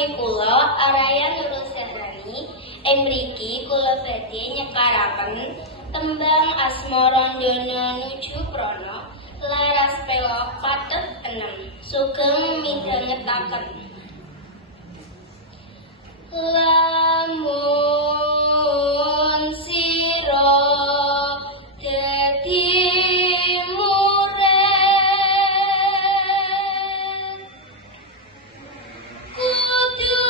sami kula Araya Nurul Sehrani ing mriki kula badhe nyekaraken tembang Asmarandana nuju Prana laras pelok pathet 6 sugeng midhangetaken. Lamun sira dadi murid kudu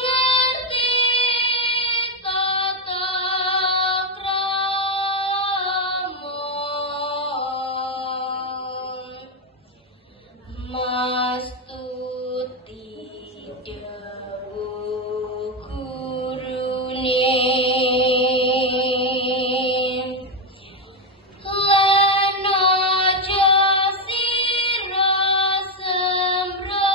ngerti tata krama mastuti dawuh gurune lan aja sira sembrono.